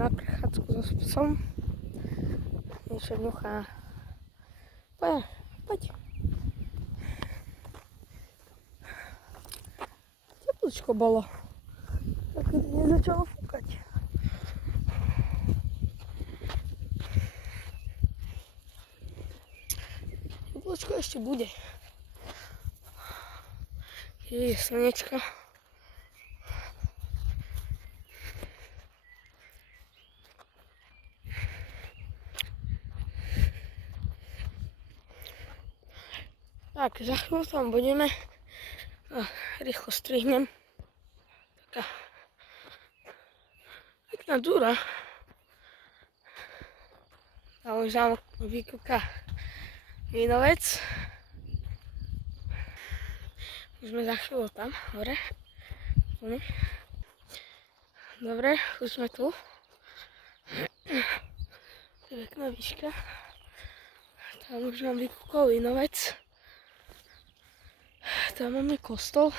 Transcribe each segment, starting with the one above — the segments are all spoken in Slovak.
na prechádzku so psom. Niečo dňuchá. Poď. Teplúčko bolo. Tak nezačalo fúkať. Teplúčko ešte bude. Je slnečko. Tak, za chvíľu tam budeme. Rýchlo strihnem. Taká pekná dúra. Tam už nám vykúka Vínovec. Už sme za chvíľu tam, hore. Dobre, už sme tu. To je pekná výška. Tam už nám vykúkol Vínovec. Tam máme kostol.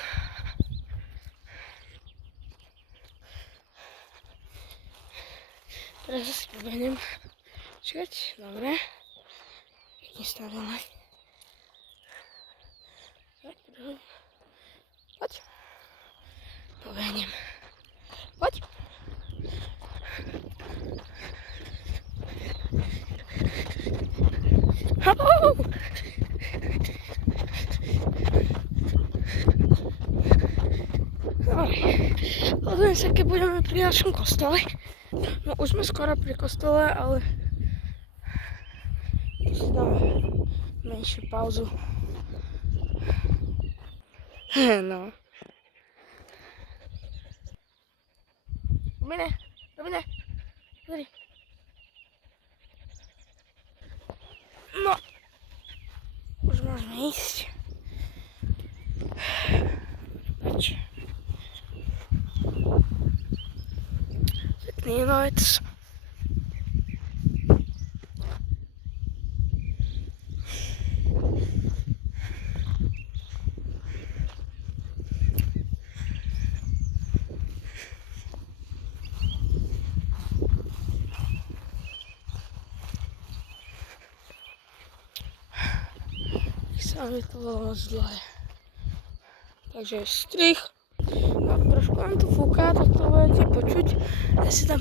Teraz asi pobehnem. Čakať, dobre. Pekne stavené. Tak, druhý. Poď. Pobehnem. Poď. Hau! Pozriem sa, keď budeme pri našom kostole. No už sme skoro pri kostole, ale si dáme menšiu pauzu. No. Robine, pozri. No. Už môžeme ísť. Pač. Vínovec. Sami to bolo moc dlhé. Takže strih. No, trošku nám tu fúka, tak to budete počuť. Ja si tam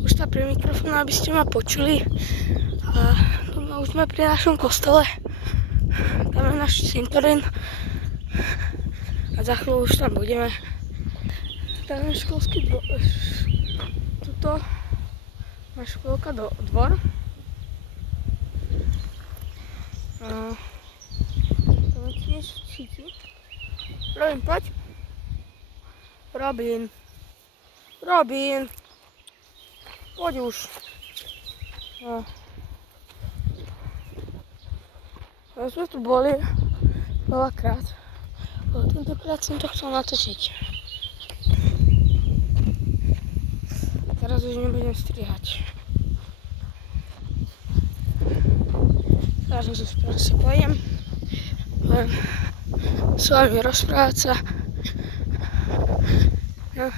už tam pri mikrofónu, aby ste ma počuli. A už sme pri našom kostole. Tam je náš cintorín. A za chvíľu už tam budeme. Tam je školský dvor. Tuto má školka dvor. To je tiež cíti. Robin, poď. Robin. Poď už. Sme tu boli veľakrát. Ale tentokrát som to chcel natočiť. Teraz už nebudem strihať. Teraz už proste pojem. Budem s vami rozprávať sa. No.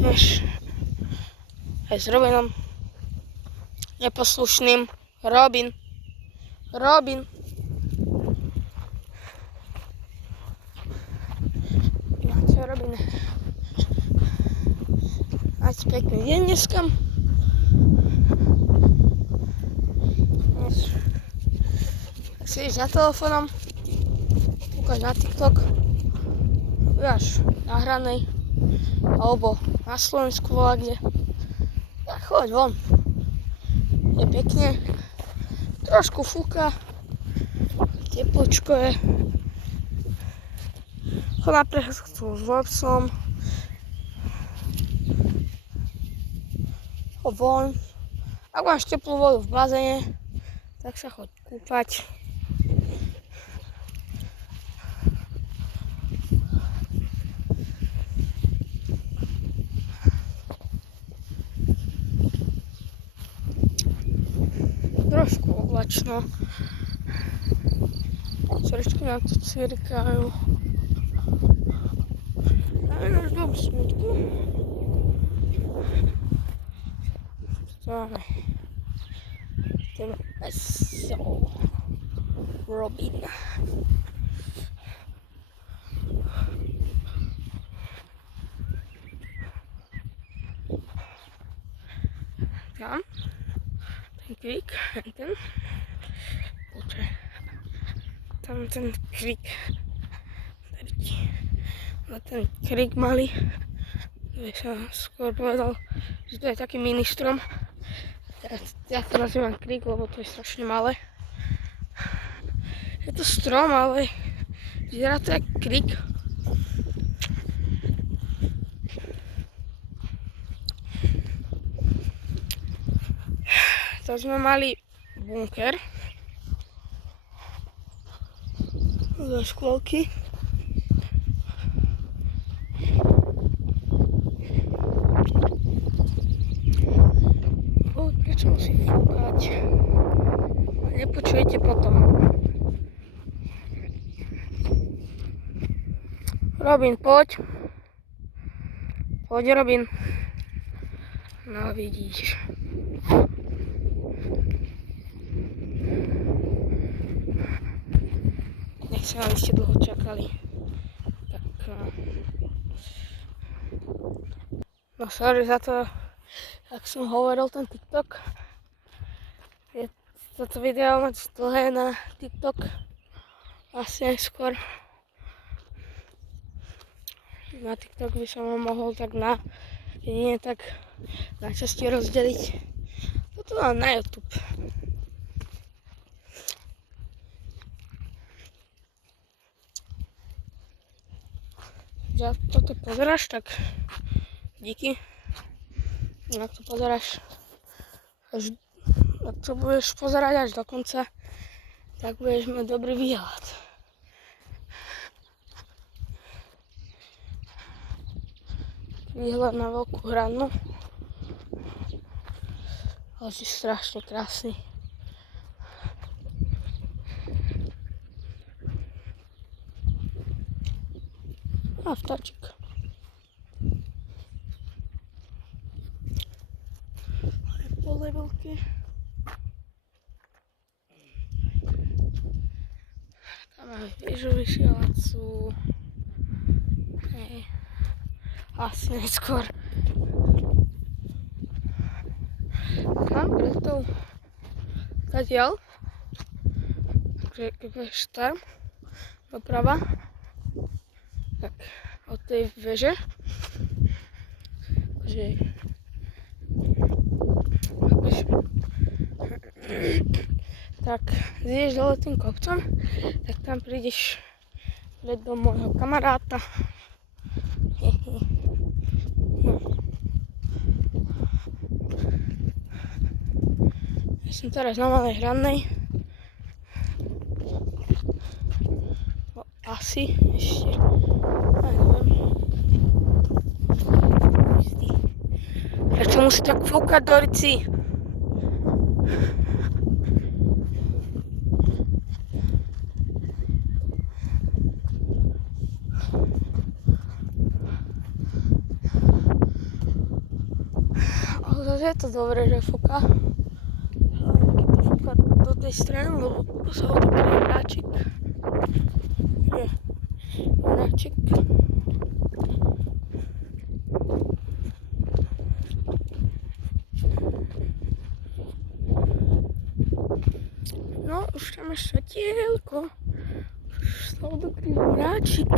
Než aj s Robinom. Neposlušným. Robin. No, čo Robin? Ať pekný deň dneska. Sedíš za telefónom, kúkaš na TikTok, budeš na hranej, alebo na Slovensku voľakde. Tak choď von. Je pekne, trošku fúka, teplúčko je. Choď na prechádzku s psom. Choď von. Ak máš teplú vodu v bazéne, tak sa choď kúpať. Trošku oblačno. Čerečky nám tu cvirkajú. Máme náš dom v smutku. máme ten vesel Robin. Tam, ten krík, ten, počkaj, tam ten krík, na ten krík malý, by sa skôr povedal, že to je taký mini strom. Ja to nazývam krík, lebo to je strašne malé. Je to strom, ale vyzerá to jak krík. To sme mali bunker zo škôlky. Prečo musí fúkať? Nepočujete potom. Robin, poď. Poď, Robin. No vidíš. Nechcem, aby ste dlho čakali. Tak, no sorry za to, ak som hovoril ten TikTok. Je toto video moc dlhé na TikTok. Asi aj skôr. Na TikTok by som ho mohol tak jedine tak na časti rozdeliť. Toto mám na YouTube. Ak toto pozeráš, tak díky. Ak to pozeráš, ak to budeš pozerať až do konca, tak budeš mať dobrý výhľad. Výhľad na veľkú hranu. Ale je strašne krásny. A vtáčik. Aj pole veľké. Tam máme viežu vysielacu. Asi neskôr. Tam pred tou zatiaľ. Keď budeš tam doprava, tak od tej veže, že tak zješ dole tým kopcom, tak tam prídeš pred dom môjho kamaráta. No. Ja som teraz na Malej Hradnej. Asi ešte. Prečo musí tak fúkať do rici? Ale zase je to dobré, že fúka. Keď to fúka do tej strany, lebo sa odkryje hráčik. Hráčik. No, už tam je svetielko. Už sa odkryje hráčik.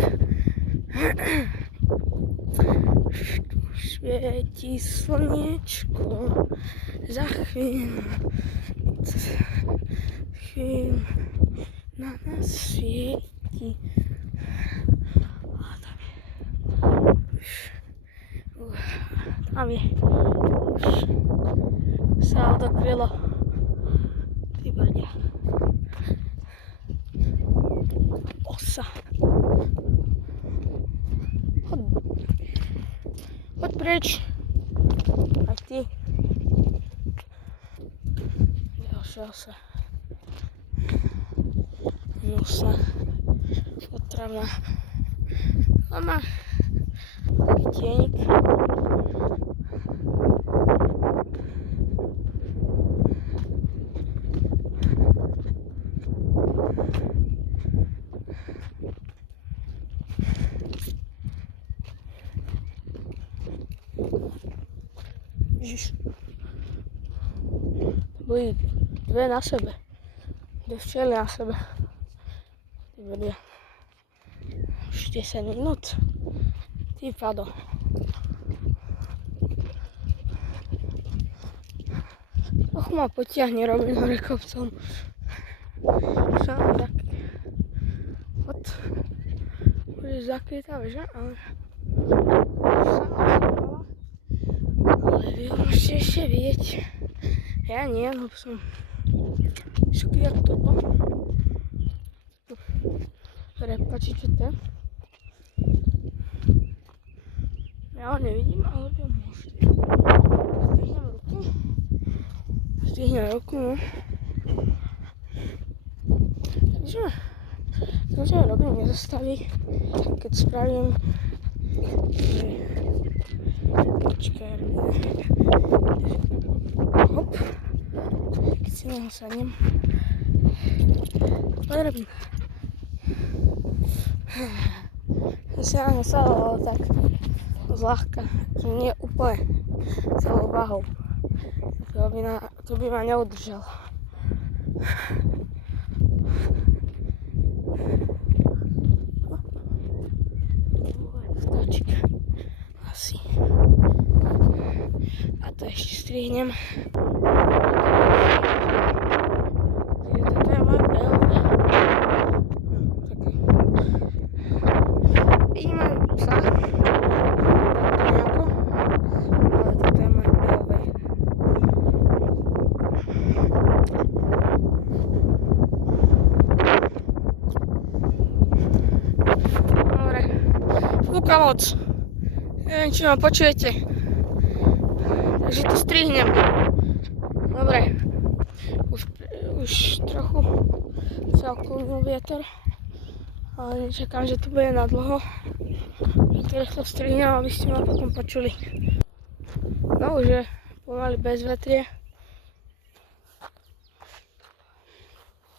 Tu svieti slniečko. Za chvíľu na nás svieti. A tam je. Tam je. Už sa odkrylo. Ty brďa. Osa. Poď preč. Aj ty. Ďalšia osa. Nosná. Otravná. A má taký tienik. Ježiš. Boli dve na sebe. Dve včely na sebe. Ty vedia. Už 10 minút. Ty pado. Trochu ma potiahne Robin hore kopcom. Som tak... Budeš zakrytá veža, ale... Ale vy ho môžete ešte vidieť. Ja nie, lebo som... Vysoký jak toto. Repka, či čo to je? Ja ho nevidím, ale vy ho môžete. Zdvihnem ruku, no. Takže Robin nezastaví, keď spravím... Počkaj, hop. Keď si na ho sadnem. Poď, Robin. Ja si na ňo sadol, ale tak zľahka, že nie úplne celou váhou. To by ma neudržal. Asi. A to ešte strihnem. Toto je moje PLV. Vidím aj psa. Ale toto je moje PLV. Dobre. Fúka moc. Neviem, či ma počujete. Takže to strihnem. Dobre. Už trochu sa okolnil vietor. Ale nečakám, že to bude na dlho. Preto rýchlo strihnem, aby ste ma potom počuli. No už je pomaly bez vetrie.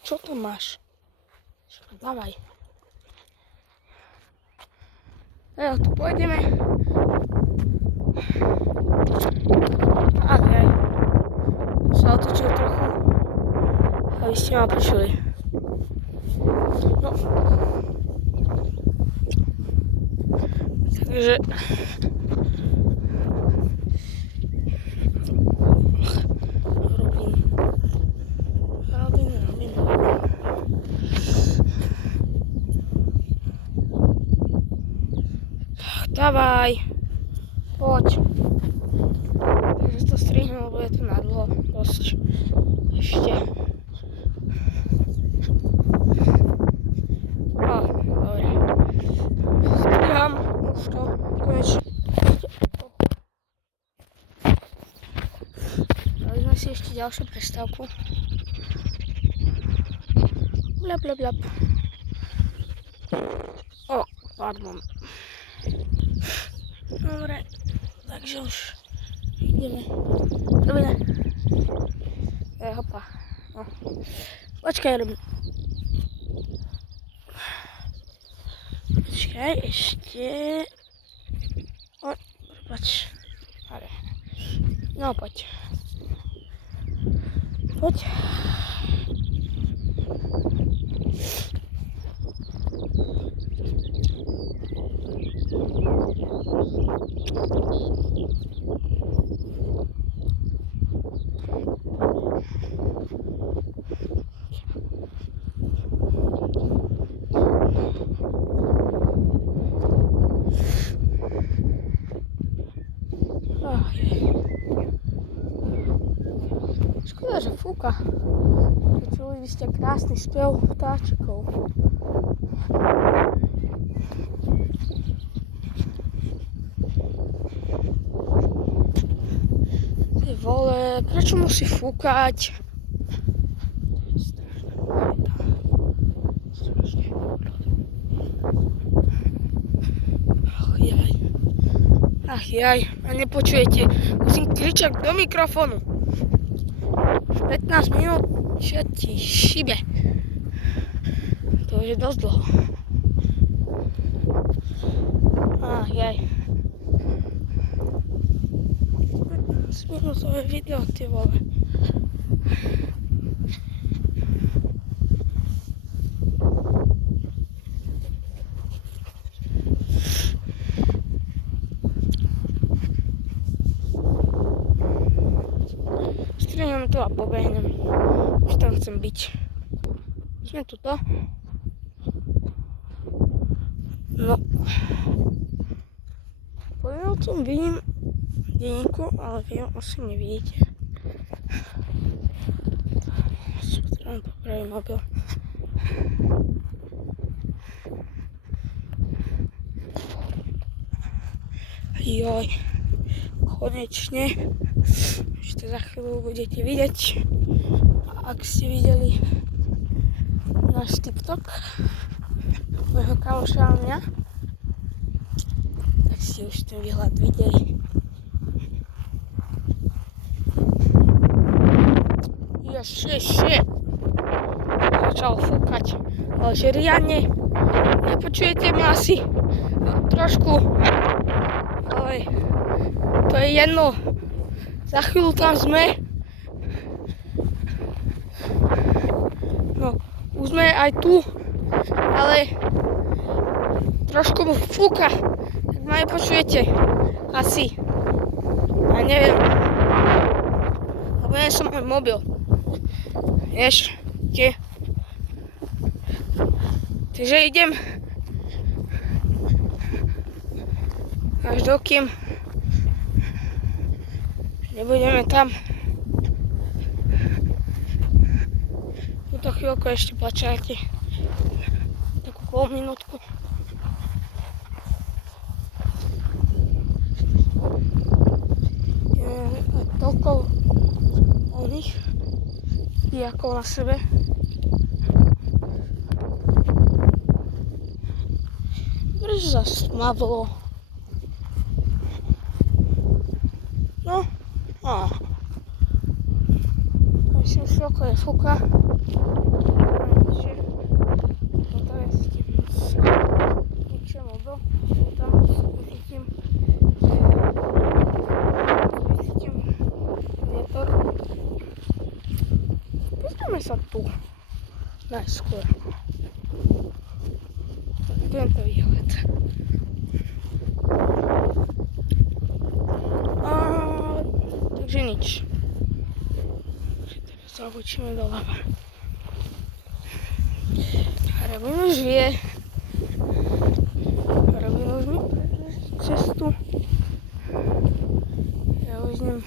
Čo to máš? Dávaj. Ja tu pôjdeme. Aj. Sa otočil trochu, aby ste ma počuli. No. Takže... Robin. Dávaj. Poď. Takže to strihnem, lebo je to nadlho dosť. Ešte. Dobre. Striham. Už to konečne. Dali sme si ešte ďalšiu prestávku. Blap. Pardon. Dobre, takže už ideme. Robine. Hopa. No. Počkaj, Robin. Počkaj, ešte... Prepač. No, poď. Škoda, že fúka. Počuli by ste krásny spev vtáčikov. Ty vole, prečo musí fúkať? Ach jaj, a nepočujete, musím kričať do mikrofónu. 15 minút, čo ti šibe. To už je dosť dlho. Ach jaj. minútové video, ty vole. Strihnem to a pobehnem. Už tam chcem byť. Sme tuto. No. Poviem o tom vidím denníku, ale vy ho asi nevidíte. Potrebujem popraviť mobil. Joj. Konečne. Ešte za chvíľu budete vidieť. Ak ste videli náš TikTok, môjho kamoša a mňa, tak ste už ten výhľad videli. Ježiši. Začal fúkať, ale že riadne. Nepočujete ma asi trošku, ale to je jedno. Za chvíľu tam sme. No, už sme aj tu, ale trošku mu fúka, tak ma nepočujete. Asi. Ja neviem. Lebo nie som môj mobil. Vieš, kde? Takže idem. Až dokým nebudeme tam. Túto chvíľku ešte počkajte. Takú pol minútku. Toľko oných diakov na sebe. Dobre, že zase tmavilo. No. Myslím, že ako je fúka. Toto je s tým ničím mobil. Tam vychytím vietor. Pozrieme sa tu najskôr. Tento výhled. Takže nič. Teraz sa obočíme doľava. Robin už vie. Robin už mi prežil cestu. Ja už idem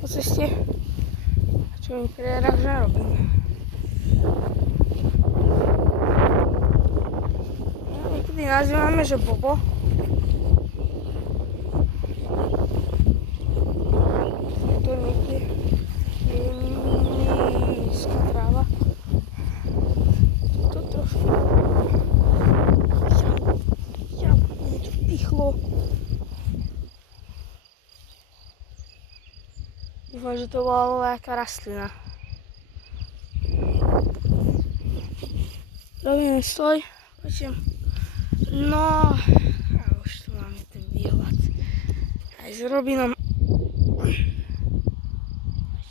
po ceste. Čo mi preráža Robin. Niekedy nazývame, že Bobo. Nízka tráva. To trošku. Ja niečo pichlo. Dúfam, že to bola nejaká rastlina. Robíme stoj. Počujem. No. A už tu máme ten výhľad. Aj s Robinom.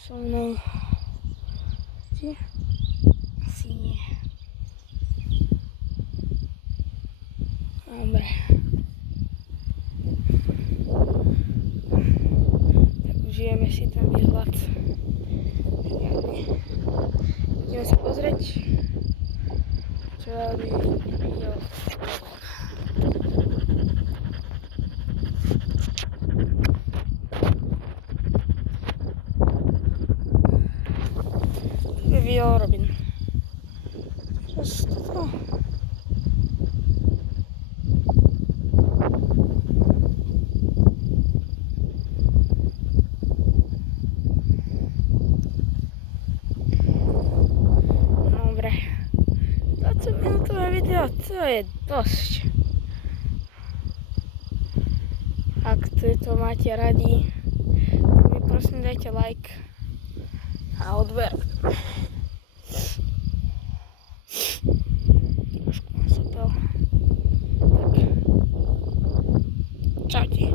So mnou. Či? Asi nie. Dobre. Tak užijeme si ten výhľad. Ideme sa pozrieť, čo robí video. Video Robin. Teraz toto. Dobre. 20-minútové video, to je dosť. Ak to máte radi, tak mi prosím dajte like a odber. Trošku mám sopel. Tak. Čaute.